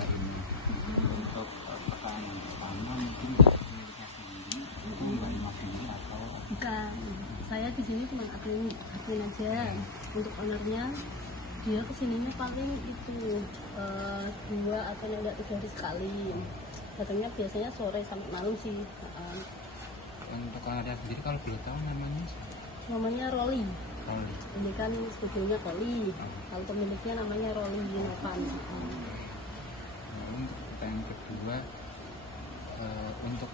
Mbak ini. Untuk pertanyaan pertama mungkin miliknya sendiri itu Mbak Ima sendiri atau Bukan, saya di sini cuma admin aja. Untuk ownernya dia kesininya paling itu 2 atau enggak 3 hari sekali. Datangnya biasanya sore sampai malam sih. untuk ownernya sendiri kalau boleh tahu namanya siapa? Namanya Rolly. Rolly. Ini kan studionya Rolly. Kalau pemiliknya namanya Rolly Novan. Untuk pertanyaan kedua, untuk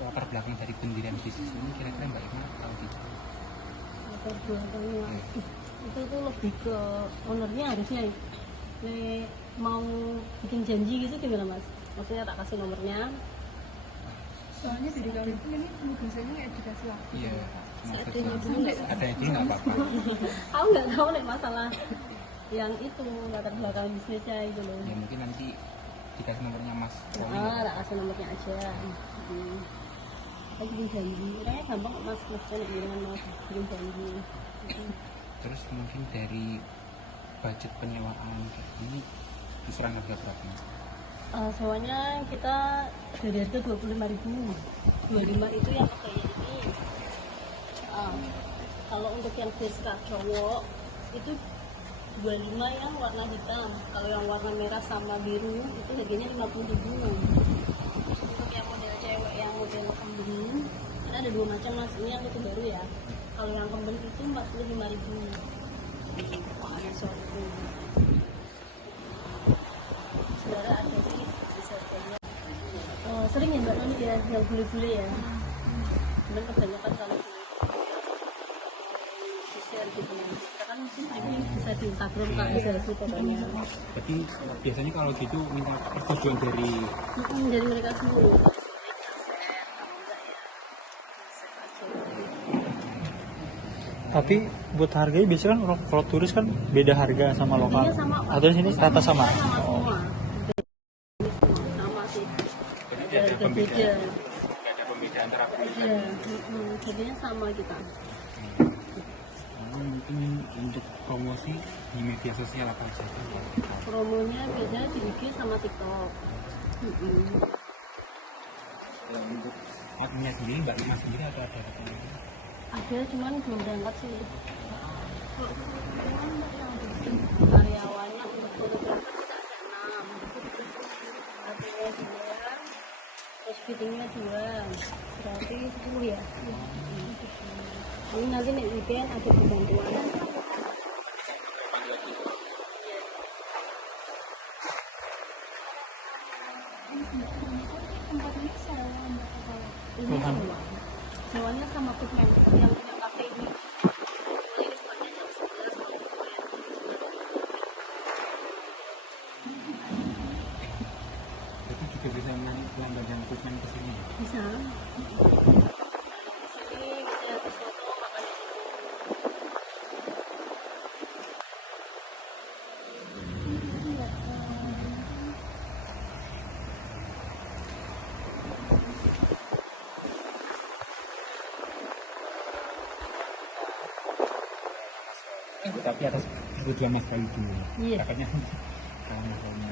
latar belakang dari pendirian bisnis ini kira-kira Mbak Ima tahu tidak? Latar belakangnya itu tuh lebih ke ownernya harusnya mau bikin janji gitu gimana Mas? Maksudnya tak kasih nomornya. Soalnya dari tahun itu ini tugasnya edukasi waktu. Iya. Ada yang dulu nggak? Ada yang dulu nggak apa-apa. Aku nggak tahu nih masalah yang itu latar belakang bisnisnya itu loh. Ya mungkin nanti dikasih nomornya Mas Rolly. Tak kasih nomornya aja. Aku bikin janji, kayaknya gampang kok Mas, maksudnya dengan Mas bikin janji. Terus mungkin dari budget penyewaan kayak ini kisaran harga berapa? Sewanya kita dari harga 25.000. 25 itu yang pakai ini. Kalau untuk yang Fiesta cowok itu 25 yang warna hitam. Kalau yang warna merah sama biru itu harganya 50.000. Untuk yang model cewek yang model kemben, ini ada 2 macam Mas. Ini yang itu baru ya. Kalau yang kemben itu 45.000. Warna suatu. Sebenarnya ada sih bisa harganya. Sering ya Mbak Noni ya yang bule-bule ya. Cuman kebanyakan kalau share gitu ya. Kita kan mesti sering bisa di Instagram Kak, bisa sih pokoknya. Jadi biasanya kalau gitu minta persetujuan dari Dari mereka sendiri. Tapi buat harganya biasanya kan kalau turis kan beda harga sama lokal. Harganya sama, Pak. Atau di sini rata sama. Sama semua. Sama sih. Ada harga beda. ada pembedaan antara Iya, harganya sama kita. mungkin untuk promosi di media sosial apa saja? Promonya biasanya di IG sama TikTok. Untuk adminnya sendiri Mbak Ima sendiri atau ada rekan-rekan? Ada cuman belum berangkat sih. Karyawannya untuk fotografer kita ada 6. Artinya 2, terus fittingnya 2, berarti 10 ya. Ini nanti nih weekend ada pembantuan. Tempat ini sewa Mbak atau Ini semua. Sewanya sama pigmen yang punya kafe ini. Mulai diskonnya jam 11 malam Itu juga bisa menarik pelanggan dan pigmen ke sini. bisa. Sini bisa habis foto makan di situ. Tapi atas persetujuan Mas Rolly dulu. Iya. Takutnya kalau Mas Rolly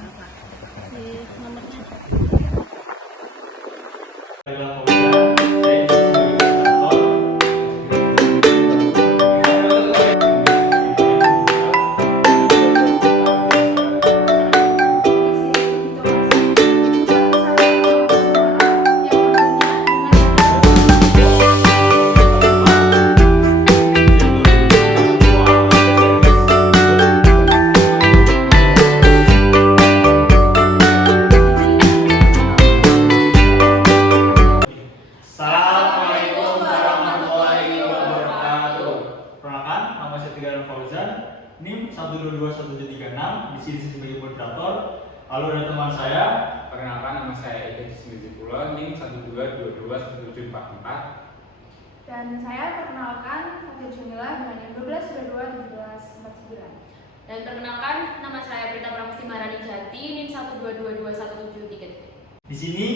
Si nomornya. Assalamualaikum warahmatullahi wabarakatuh. Perkenalkan, nama saya Tigaran Fauzan, NIM 1221736, di sini sebagai moderator. Lalu ada teman saya. Perkenalkan, nama saya Eka Jismizipula, NIM 122221744. Dan saya perkenalkan Fatir Jumila dengan yang 12221749. Dan perkenalkan, nama saya Prita Pramusti Marani Jati, NIM 1222173. Di sini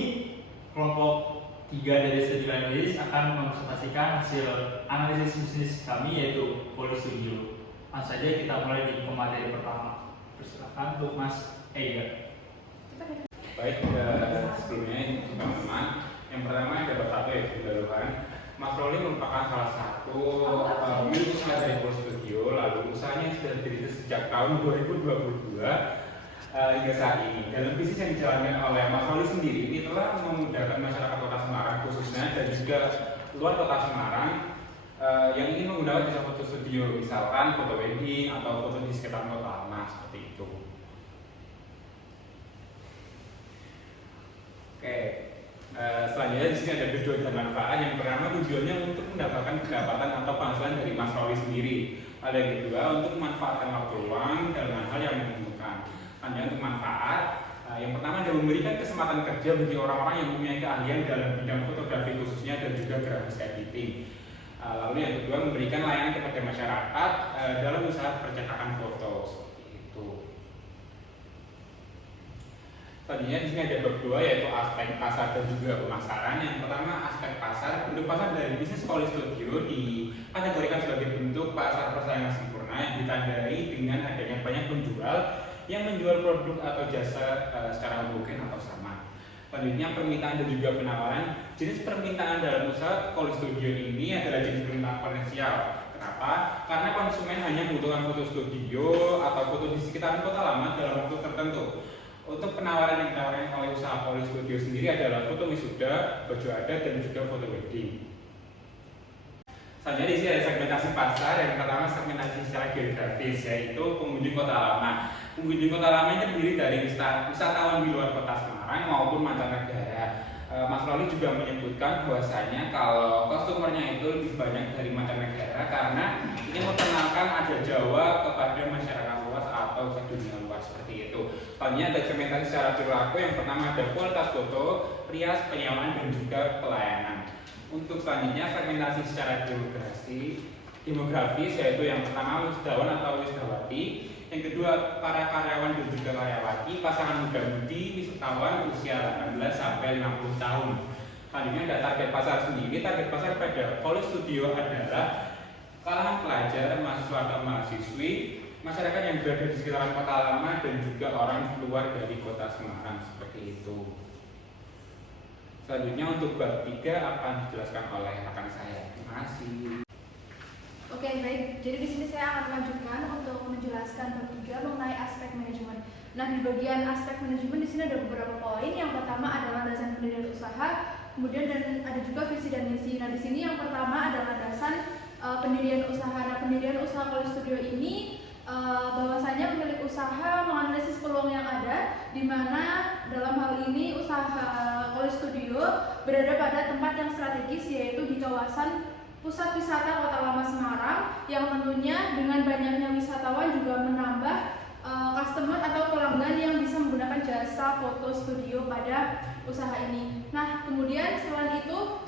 kelompok 3 dari studi analisis akan mempresentasikan hasil analisis bisnis kami yaitu Poli Studio. Langsung saja kita mulai di pemateri pertama. Persilakan untuk Mas Eiger. Kita sejak tahun 2022 hingga saat ini. Dalam bisnis yang dijalankan oleh Mas Roli sendiri ini telah memudahkan masyarakat Kota Semarang khususnya dan juga luar Kota Semarang yang ingin menggunakan jasa foto studio, misalkan foto wedding atau foto di sekitar kota lama seperti itu. Oke, selanjutnya di sini ada tujuan dan manfaat. Yang pertama tujuannya untuk mendapatkan pendapatan atau penghasilan dari Mas Roli sendiri. Ada yang kedua untuk memanfaatkan waktu luang dalam hal yang menguntungkan. Selanjutnya untuk manfaat, yang pertama adalah memberikan kesempatan kerja bagi orang-orang yang mempunyai keahlian dalam bidang fotografi khususnya dan juga grafis editing. Lalu yang kedua memberikan layanan kepada masyarakat dalam usaha percetakan foto seperti itu. Selanjutnya di sini ada bab 2 yaitu aspek pasar dan juga pemasaran. Yang pertama aspek pasar. Untuk pasar dari bisnis Koli Studio dikategorikan sebagai bentuk pasar persaingan sempurna yang ditandai dengan adanya banyak penjual yang menjual produk atau jasa secara homogen atau sama. Selanjutnya permintaan dan juga penawaran. Jenis permintaan dalam usaha Koli Studio ini adalah jenis permintaan potensial. Kenapa? Karena konsumen hanya membutuhkan foto studio atau foto di sekitaran kota lama dalam waktu tertentu. Untuk penawaran yang ditawarkan oleh usaha Koli Studio sendiri adalah foto wisuda, baju adat, dan juga foto wedding. Selanjutnya di sini ada segmentasi pasar. Yang pertama segmentasi secara geografis, yaitu pengunjung kota lama. Pengunjung kota lama ini terdiri dari wisatawan di luar kota Semarang maupun mancanegara. Mas Roli juga menyebutkan bahwasanya kalau customernya itu lebih banyak dari mancanegara karena ini memperkenalkan ada Jawa kepada masyarakat luas atau ke dunia luar seperti itu. Selanjutnya ada segmentasi secara perilaku. Yang pertama ada kualitas foto, rias, penyewaan, dan juga pelayanan. Untuk selanjutnya segmentasi secara demografis, yaitu yang pertama wisatawan atau wisdawati, yang kedua para karyawan dan juga karyawati, pasangan muda-mudi, wisatawan usia 18 sampai 50 tahun. Selanjutnya ada target pasar sendiri. Target pasar pada Koli Studio adalah kalangan pelajar, mahasiswa atau mahasiswi, masyarakat yang berada di sekitaran kota lama, dan juga orang luar dari kota Semarang seperti itu. Selanjutnya untuk bab 3 akan dijelaskan oleh rekan saya. Terima kasih. Oke, baik. Jadi di sini saya akan melanjutkan untuk menjelaskan bab 3 mengenai aspek manajemen. Nah, di bagian aspek manajemen di sini ada beberapa poin. Yang pertama adalah landasan pendirian usaha, kemudian dan ada juga visi dan misi. Nah, di sini yang pertama adalah landasan pendirian usaha. Nah, pendirian usaha Koli Studio ini bahwasanya pemilik usaha menganalisis peluang yang ada, di mana dalam hal ini usaha Koli Studio berada pada tempat yang strategis, yaitu di kawasan pusat wisata Kota Lama Semarang, yang tentunya dengan banyaknya wisatawan juga menambah customer atau pelanggan yang bisa menggunakan jasa foto studio pada usaha ini. Nah, kemudian selain itu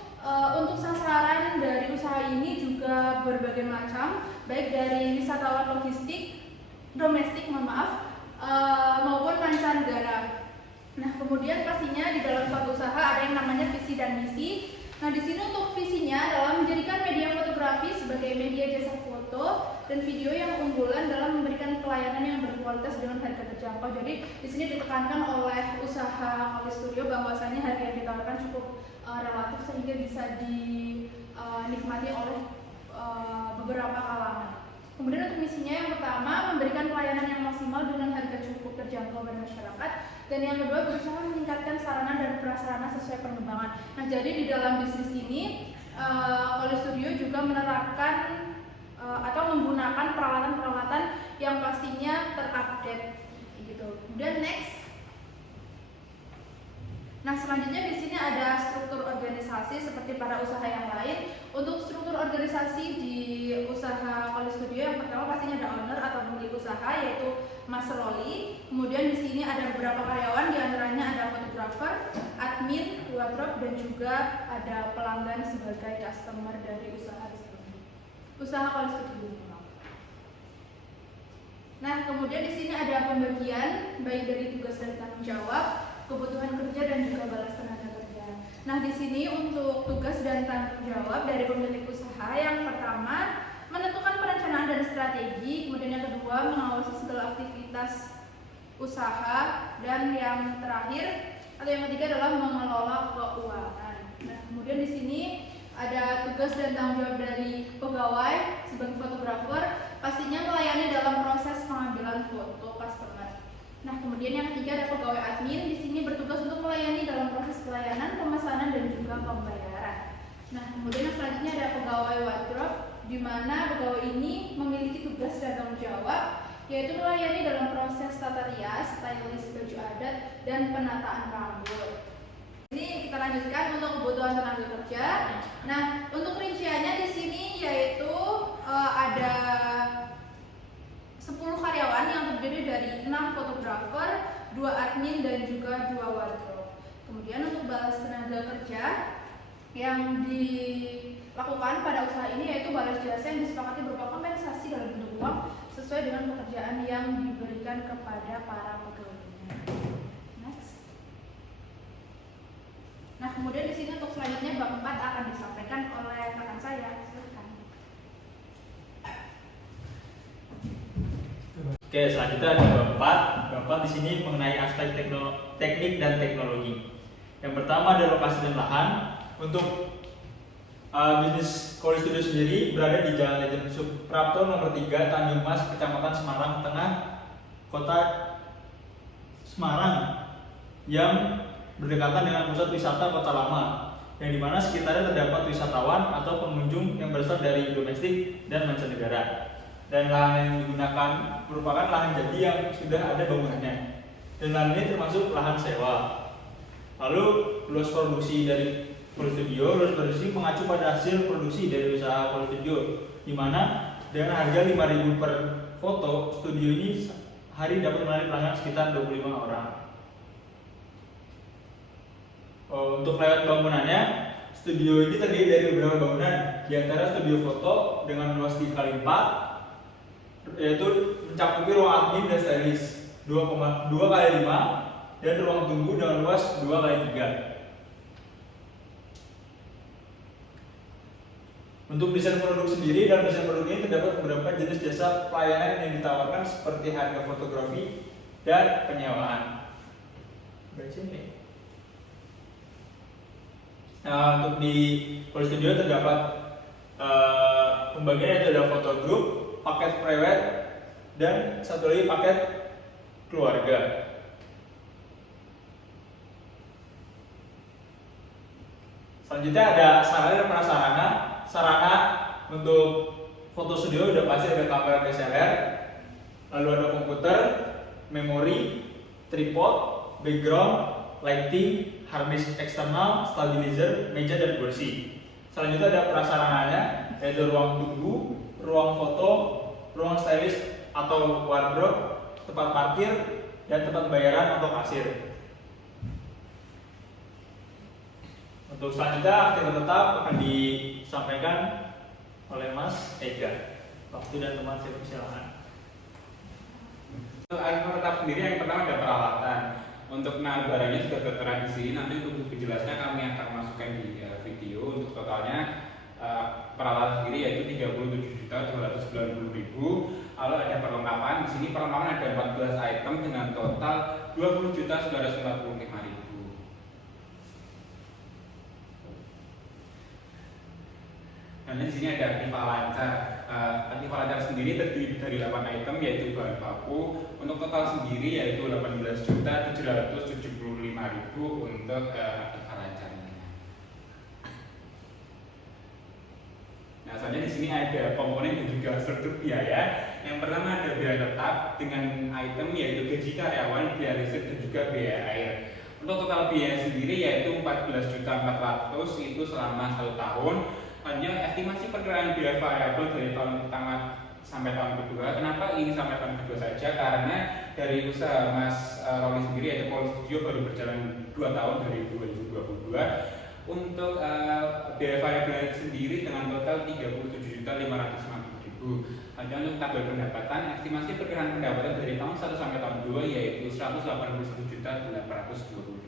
untuk sasaran dari usaha ini juga berbagai macam, baik dari wisatawan logistik, domestik, maupun mancanegara. Nah, kemudian pastinya di dalam suatu usaha ada yang namanya visi dan misi. Nah, di sini untuk visinya adalah menjadikan media fotografi sebagai media jasa foto dan video yang unggulan dalam memberikan pelayanan yang berkualitas dengan harga terjangkau. Jadi di sini ditekankan oleh usaha Koli Studio bahwasanya harga yang ditawarkan cukup relatif sehingga bisa dinikmati oleh beberapa kalangan. Kemudian untuk misinya yang pertama memberikan pelayanan yang maksimal dengan harga cukup terjangkau bagi masyarakat, dan yang kedua berusaha meningkatkan sarana dan prasarana sesuai perkembangan. Nah, jadi di dalam bisnis ini Koli Studio juga menerapkan atau menggunakan peralatan-peralatan yang pastinya terupdate gitu. Kemudian next. Nah, selanjutnya di sini ada struktur organisasi seperti pada usaha yang lain. Untuk struktur organisasi di usaha Koli Studio yang pertama pastinya ada owner atau pemilik usaha, yaitu Mas Roli. Kemudian di sini ada beberapa karyawan, diantaranya ada fotografer, admin, wardrobe, dan juga ada pelanggan sebagai customer dari usaha Koli Studio. Nah, kemudian di sini ada pembagian baik dari tugas dan tanggung jawab, kebutuhan kerja, dan juga balas tenaga kerja. Nah, di sini untuk tugas dan tanggung jawab dari pemilik usaha, yang pertama menentukan perencanaan dan strategi, kemudian yang kedua mengawasi segala aktivitas usaha, dan yang terakhir atau yang ketiga adalah mengelola keuangan. Nah, kemudian di sini ada tugas dan tanggung jawab dari pegawai sebagai fotografer. pastinya melayani dalam proses pengambilan foto customer. Nah, kemudian yang ketiga ada pegawai admin. Di sini bertugas untuk melayani dalam proses pelayanan, pemesanan dan juga pembayaran. Nah, kemudian yang selanjutnya ada pegawai wardrobe, di mana pegawai ini memiliki tugas dan tanggung jawab, yaitu melayani dalam proses tata rias, stylist baju adat, dan penataan rambut. Ini kita lanjutkan untuk kebutuhan tenaga kerja. Nah, untuk rinciannya di sini yaitu ada 10 karyawan yang terdiri dari 6 fotografer, 2 admin dan juga 2 wardrobe. Kemudian untuk balas tenaga kerja yang dilakukan pada usaha ini yaitu balas jasa yang disepakati berupa kompensasi dalam bentuk uang sesuai dengan pekerjaan yang diberikan kepada para pegawainya. Next. Nah, kemudian di sini untuk selanjutnya bab 4 akan disampaikan oleh rekan saya. Silakan. Oke, selanjutnya ada bab 4. Bab 4 di sini mengenai aspek teknik dan teknologi. Yang pertama ada lokasi dan lahan. Untuk bisnis Koli Studio sendiri berada di Jalan Lejen Suprapto nomor 3, Tanjung Mas, Kecamatan Semarang Tengah, Kota Semarang, yang berdekatan dengan pusat wisata Kota Lama, yang dimana sekitarnya terdapat wisatawan atau pengunjung yang berasal dari domestik dan mancanegara. Dan lahan yang digunakan merupakan lahan jadi yang sudah ada bangunannya. Dan lahan ini termasuk lahan sewa. Lalu luas produksi dari Koli Studio, luas produksi mengacu pada hasil produksi dari usaha Koli Studio, dimana dengan harga 5.000 per foto, studio ini hari dapat melayani pelanggan sekitar 25 orang. Untuk layout bangunannya, studio ini terdiri dari beberapa bangunan, di antara studio foto dengan luas 3x4, yaitu mencakupi ruang admin dan stylist 2x5 dan ruang tunggu dengan luas 2x3. Untuk desain produk sendiri, dalam desain produk ini terdapat beberapa jenis jasa pelayanan yang ditawarkan seperti harga fotografi dan penyewaan. Baca nih. Nah, untuk di Koli Studio terdapat pembagian, itu ada foto group, paket prewed, dan satu lagi paket keluarga. Selanjutnya ada sarana dan prasarana. Sarana untuk foto studio udah pasti ada kamera DSLR, lalu ada komputer, memori, tripod, background, lighting, hard disk eksternal, stabilizer, meja dan kursi. Selanjutnya ada prasarananya, yaitu ruang tunggu, ruang foto, ruang stylist atau wardrobe, tempat parkir, dan tempat bayaran atau kasir. Untuk selanjutnya aktivitas tetap akan disampaikan oleh Mas Ega. Waktu dan teman saya persilakan. Untuk aktivitas tetap sendiri yang pertama ada peralatan. Untuk barangnya sudah tertera di sini. Nanti untuk dijelasnya kami akan masukkan di video. Untuk totalnya peralatan sendiri yaitu 37.290.000. Lalu ada perlengkapan. Di sini perlengkapan ada 14 item dengan total 20.945.000. Dan di sini ada Aktiva Lancar. Aktiva Lancar sendiri terdiri dari 8 item yaitu bahan baku. Untuk total sendiri yaitu 18.775.000 untuk Aktiva Lancarnya. Nah, soalnya di sini ada komponen dan juga struktur biaya. Yang pertama ada biaya tetap dengan item yaitu gaji karyawan, biaya listrik dan juga biaya air. Untuk total biaya sendiri yaitu 14.400.000 itu selama 1 tahun. Hanya estimasi perkiraan biaya variabel dari tahun pertama sampai tahun kedua. Kenapa ini sampai tahun kedua saja? Karena dari usaha Mas Roli sendiri yaitu Koli Studio baru berjalan 2 tahun dari 2022. Untuk biaya variabel sendiri dengan total 37.550.000. Hanya untuk tabel pendapatan, estimasi perkiraan pendapatan dari tahun 1 sampai tahun 2 yaitu 181.825.000.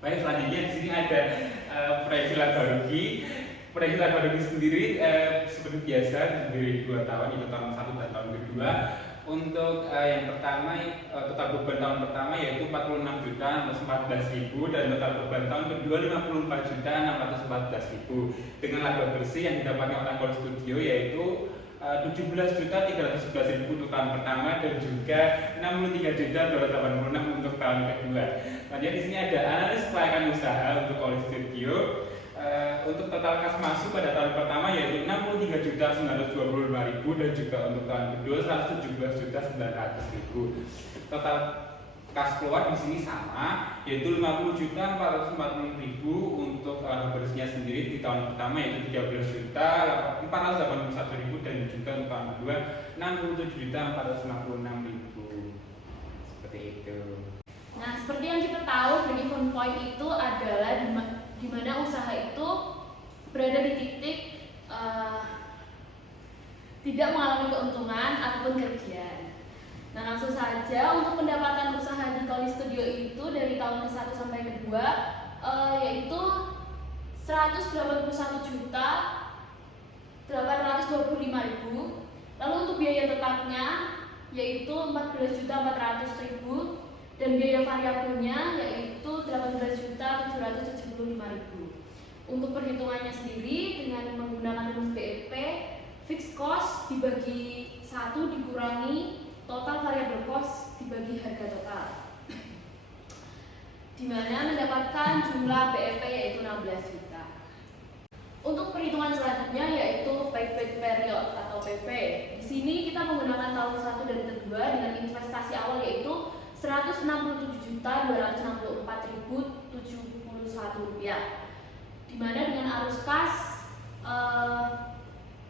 Baik, selanjutnya di sini ada proyeksi laba rugi. Proyeksi laba rugi sendiri seperti biasa dari 2 tahun, yaitu tahun 1 dan tahun kedua. Untuk yang pertama, total beban tahun pertama yaitu 46.614.000 dan total beban tahun kedua 54.614.000 dengan laba bersih yang didapatkan oleh Call Studio yaitu 17.311.000 untuk tahun pertama dan juga 63.286 untuk tahun kedua. Kemudian di sini ada analis kelayakan usaha untuk Call Studio. Untuk total kas masuk pada tahun pertama yaitu 63.925.000 dan juga untuk tahun kedua 117.900.000. Total kas keluar di sini sama yaitu 50.440.000 untuk laba bersihnya sendiri di tahun pertama yaitu 13.481.000 dan juga untuk tahun kedua 67.456.000. Seperti itu. Nah, seperti yang kita tahu, break-even point itu adalah di mana usaha itu berada di titik tidak mengalami keuntungan ataupun kerugian. Nah, langsung saja untuk pendapatan usaha di Call Studio itu dari tahun ke-1 sampai ke-2 yaitu 181.825.000. Lalu untuk biaya tetapnya yaitu 14.400.000 dan biaya variabelnya yaitu 18.775.000. Untuk perhitungannya sendiri dengan menggunakan rumus BEP, fixed cost dibagi 1 dikurangi total variable cost dibagi harga total, di mana mendapatkan jumlah BEP yaitu 16 juta. Untuk perhitungan selanjutnya yaitu payback period atau PP. Di sini kita menggunakan tahun 1 dan kedua dengan investasi awal yaitu Rp167.264.071, di mana dengan arus kas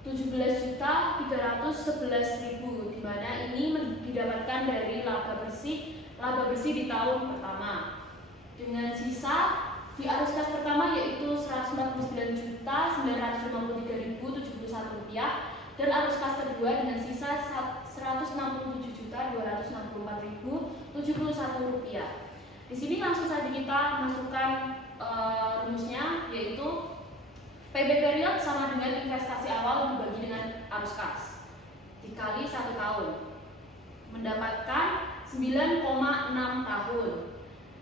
17.311.000, di mana ini didapatkan dari laba bersih di tahun pertama. Dengan sisa di arus kas pertama yaitu Rp149.953.071 dan arus kas kedua dengan sisa Rp167.264.071. Di sini langsung saja kita masukkan rumusnya yaitu payback period sama dengan investasi awal dibagi dengan arus kas dikali 1 tahun mendapatkan 9,6 tahun,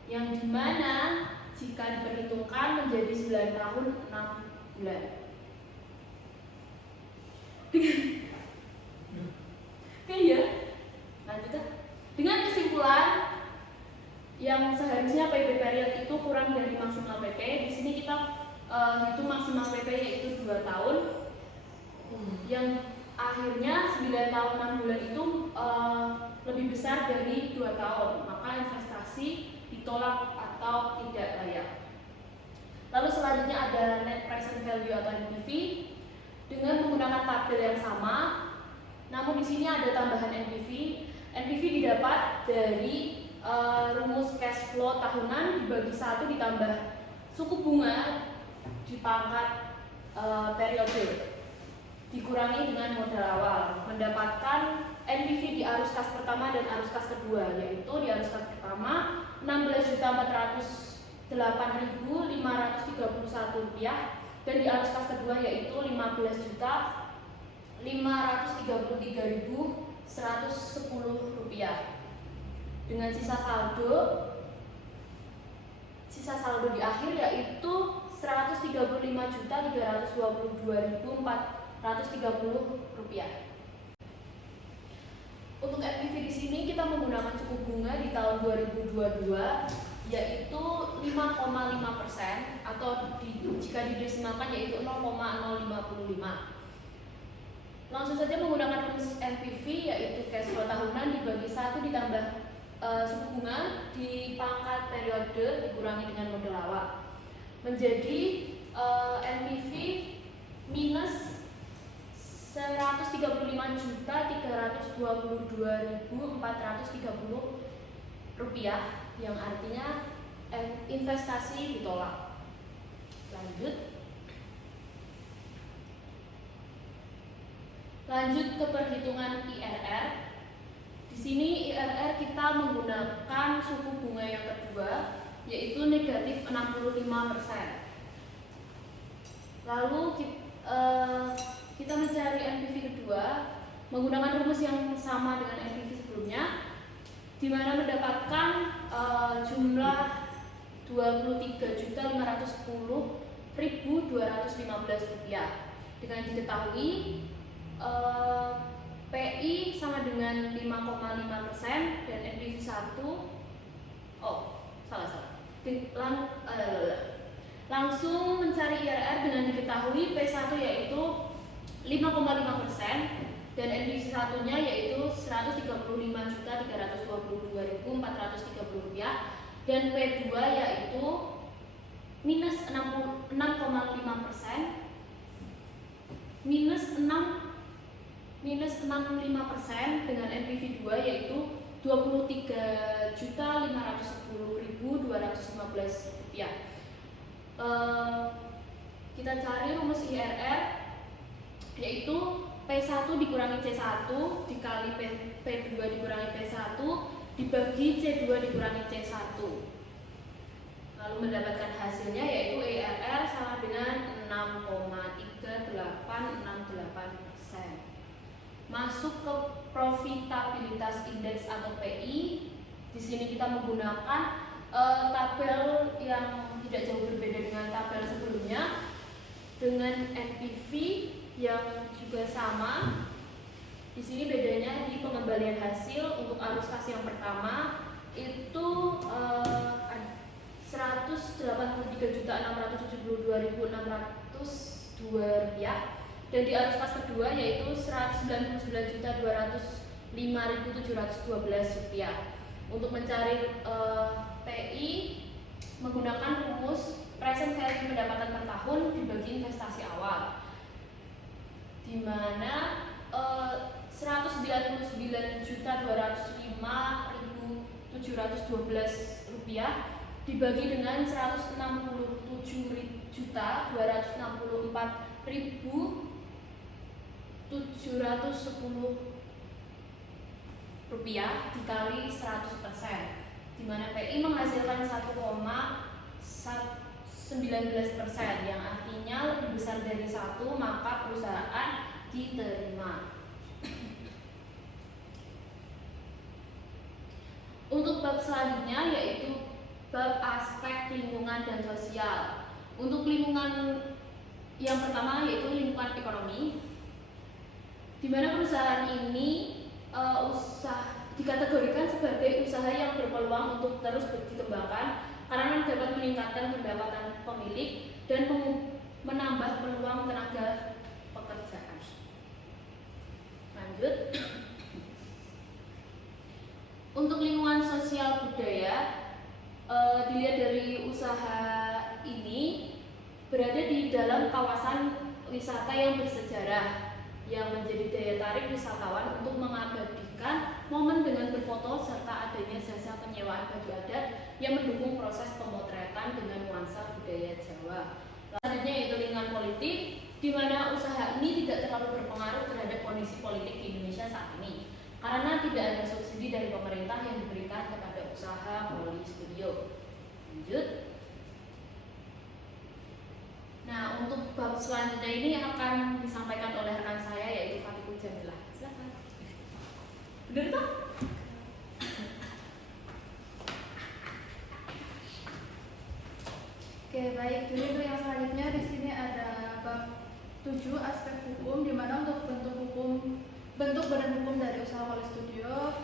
yang dimana jika diperhitungkan menjadi 9 tahun 6 bulan. Oke ya, lanjut. Dengan kesimpulan yang seharusnya payback period itu kurang dari maksimal PP, di sini kita hitung maksimal PP yaitu 2 tahun, yang akhirnya 9 tahun 6 bulan itu lebih besar dari 2 tahun, maka investasi ditolak atau tidak layak. Lalu selanjutnya ada net present value atau NPV dengan menggunakan tabel yang sama, namun di sini ada tambahan NPV. NPV didapat dari rumus cash flow tahunan dibagi 1 ditambah suku bunga di pangkat periode dikurangi dengan modal awal, mendapatkan NPV di arus kas pertama dan arus kas kedua, yaitu di arus kas pertama Rp16.408.531 dan di arus kas kedua yaitu Rp15.533.110 dengan sisa saldo di akhir yaitu Rp135.322.430. Untuk NPV di sini kita menggunakan suku bunga di tahun 2022 yaitu 5,5% atau jika didesimalkan yaitu 0,055. Langsung saja menggunakan rumus NPV yaitu cash flow tahunan dibagi 1 ditambah suku bunga di pangkat periode dikurangi dengan modal awal menjadi NPV minus Rp135.322.430, yang artinya investasi ditolak. Lanjut ke perhitungan IRR. Di sini IRR kita menggunakan suku bunga yang kedua yaitu negatif 65%. Lalu kita mencari NPV kedua menggunakan rumus yang sama dengan NPV sebelumnya, di mana mendapatkan jumlah 23.510.215 rupiah. Dengan diketahui PI sama dengan 5,5% dan NPV 1 langsung mencari IRR dengan diketahui P1 yaitu 5,5% dan NPV 1-nya yaitu Rp135.322.430 dan P2 yaitu minus 6,5% minus 65% dengan NPV 2 yaitu Rp23.510.215. Kita cari rumus IRR yaitu P1 dikurangi C1 dikali P2 dikurangi P1 dibagi C2 dikurangi C1, lalu mendapatkan hasilnya yaitu IRR sama dengan 6,3868%. Masuk ke profitabilitas indeks atau PI. Di sini kita menggunakan tabel yang tidak jauh berbeda dengan tabel sebelumnya dengan NPV yang juga sama. Di sini bedanya di pengembalian hasil untuk arus kas yang pertama itu 183.672.602 rupiah dan di arus kas kedua yaitu 199.205.712 rupiah. Untuk mencari PI menggunakan rumus present value pendapatan per tahun dibagi investasi awal, di mana 199.205.712 rupiah dibagi dengan 167.264.710 rupiah dikali 100%, di mana PI menghasilkan 1,19%, yang artinya lebih besar dari 1 maka perusahaan diterima. Untuk bab selanjutnya yaitu bab aspek lingkungan dan sosial. Untuk lingkungan yang pertama yaitu lingkungan ekonomi, di mana perusahaan ini dikategorikan sebagai usaha yang berpeluang untuk terus dikembangkan karena dapat meningkatkan pendapatan pemilik dan menambah peluang tenaga pekerjaan. Lanjut. Untuk lingkungan sosial budaya, dilihat dari usaha ini berada di dalam kawasan wisata yang bersejarah yang menjadi daya tarik wisatawan untuk mengabadikan momen dengan berfoto serta adanya jasa penyewaan baju adat yang mendukung proses pemotretan dengan nuansa budaya Jawa. Selanjutnya yaitu lingkungan politik, di mana usaha ini tidak terlalu berpengaruh terhadap kondisi politik di Indonesia saat ini karena tidak ada subsidi dari pemerintah yang diberikan kepada usaha Poli Studio. Lanjut. Nah, untuk bab selanjutnya ini akan disampaikan oleh rekan saya yaitu Fatikul Jamilah. Silakan. Benar toh? Oke, baik. Jadi untuk yang selanjutnya di sini ada bab 7 aspek hukum, di mana untuk bentuk badan hukum dari usaha Poli Studio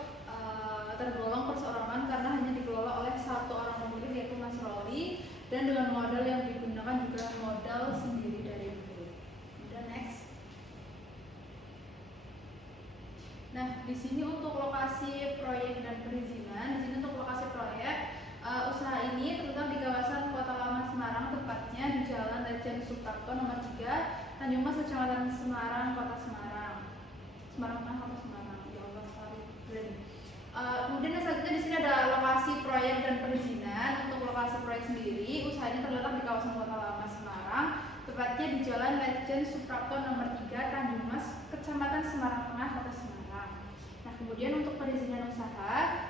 tergolong perseorangan karena hanya dikelola oleh satu orang pemilik yaitu Mas Roli, dan dengan modal yang digunakan juga modal sendiri dari buruh. Udah, next. Nah, di sini untuk lokasi proyek dan perizinan, di sini untuk lokasi proyek usaha ini terletak di kawasan Kota Lama Semarang, tepatnya di Jalan Lejen Suprapto nomor 3, Tanjung Mas, Kecamatan Semarang, Kota Semarang. Semarang Tengah, Kota Semarang. Ya Allah, sorry. Kemudian yang selanjutnya di sini ada lokasi proyek dan perizinan. Untuk lokasi proyek sendiri, usaha ini terletak di kawasan Kota Lama Semarang, tepatnya di Jalan Lejen Suprapto nomor 3, Tanjung Mas, Kecamatan Semarang Tengah, Kota Semarang. Nah, kemudian untuk perizinan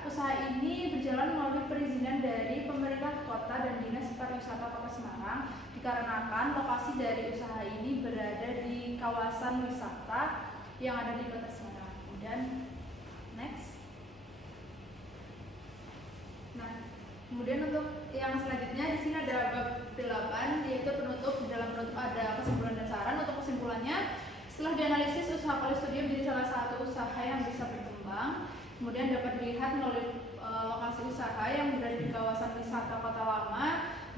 usaha ini berjalan melalui perizinan dari pemerintah kota dan Dinas Pariwisata Kota Semarang, dikarenakan lokasi dari usaha ini berada di kawasan wisata yang ada di Kota Semarang. Dan next. Nah, kemudian untuk yang selanjutnya di sini ada bab 8 yaitu penutup. Di dalam penutup ada kesimpulan dan saran. Untuk kesimpulannya, setelah dianalisis usaha Polistudio menjadi salah satu usaha yang bisa berkembang. Kemudian dapat dilihat melalui lokasi usaha yang berada di kawasan wisata Kota Lama,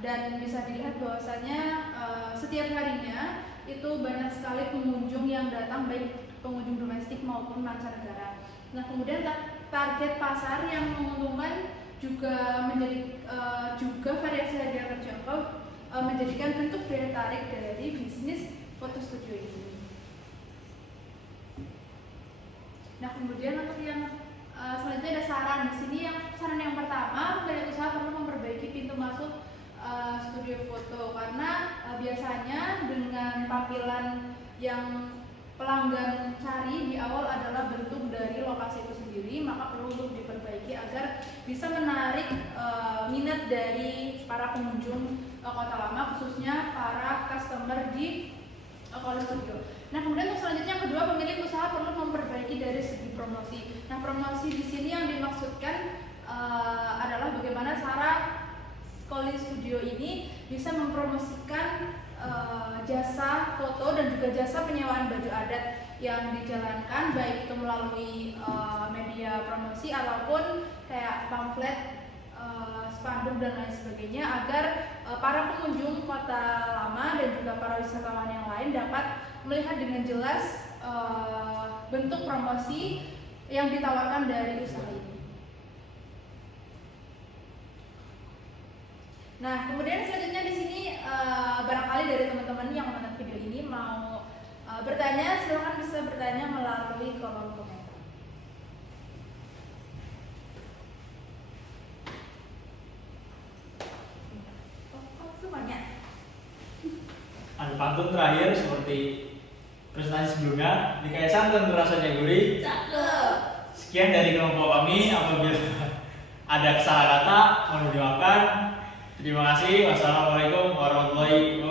dan bisa dilihat bahwasanya setiap harinya itu banyak sekali pengunjung yang datang, baik pengunjung domestik maupun mancanegara. Nah, kemudian target pasar yang menguntungkan juga menjadi juga variasi harga yang terjangkau menjadikan bentuk daya tarik dari bisnis foto studio ini. Nah, kemudian untuk yang selanjutnya ada saran. Di sini saran yang pertama, pemilik usaha perlu memperbaiki pintu masuk studio foto, karena biasanya dengan tampilan yang pelanggan cari di awal adalah bentuk dari lokasi itu sendiri, maka perlu untuk diperbaiki agar bisa menarik minat dari para pengunjung Kota Lama, khususnya para customer di Kota Studio. Nah, kemudian untuk selanjutnya yang kedua, pemilik usaha perlu memperbaiki dari segi promosi. Nah, promosi di sini yang dimaksudkan adalah bagaimana cara Skoli Studio ini bisa mempromosikan jasa foto dan juga jasa penyewaan baju adat yang dijalankan, baik itu melalui media promosi ataupun kayak pamflet, spanduk dan lain sebagainya, agar para pengunjung Kota Lama dan juga para wisatawan yang lain dapat melihat dengan jelas bentuk promosi yang ditawarkan dari usaha ini. Nah, kemudian selanjutnya di sini barangkali dari teman-teman yang menonton video ini mau bertanya, silakan bisa bertanya melalui kolom komentar. Semuanya. Ada pantun terakhir seperti presentasi sebelumnya. Ini kayak santan rasanya gurih. Cakep. Sekian dari kelompok kami. Apabila ada kesalahan kata, mohon dimaafkan. Terima kasih. Wassalamualaikum warahmatullahi wabarakatuh.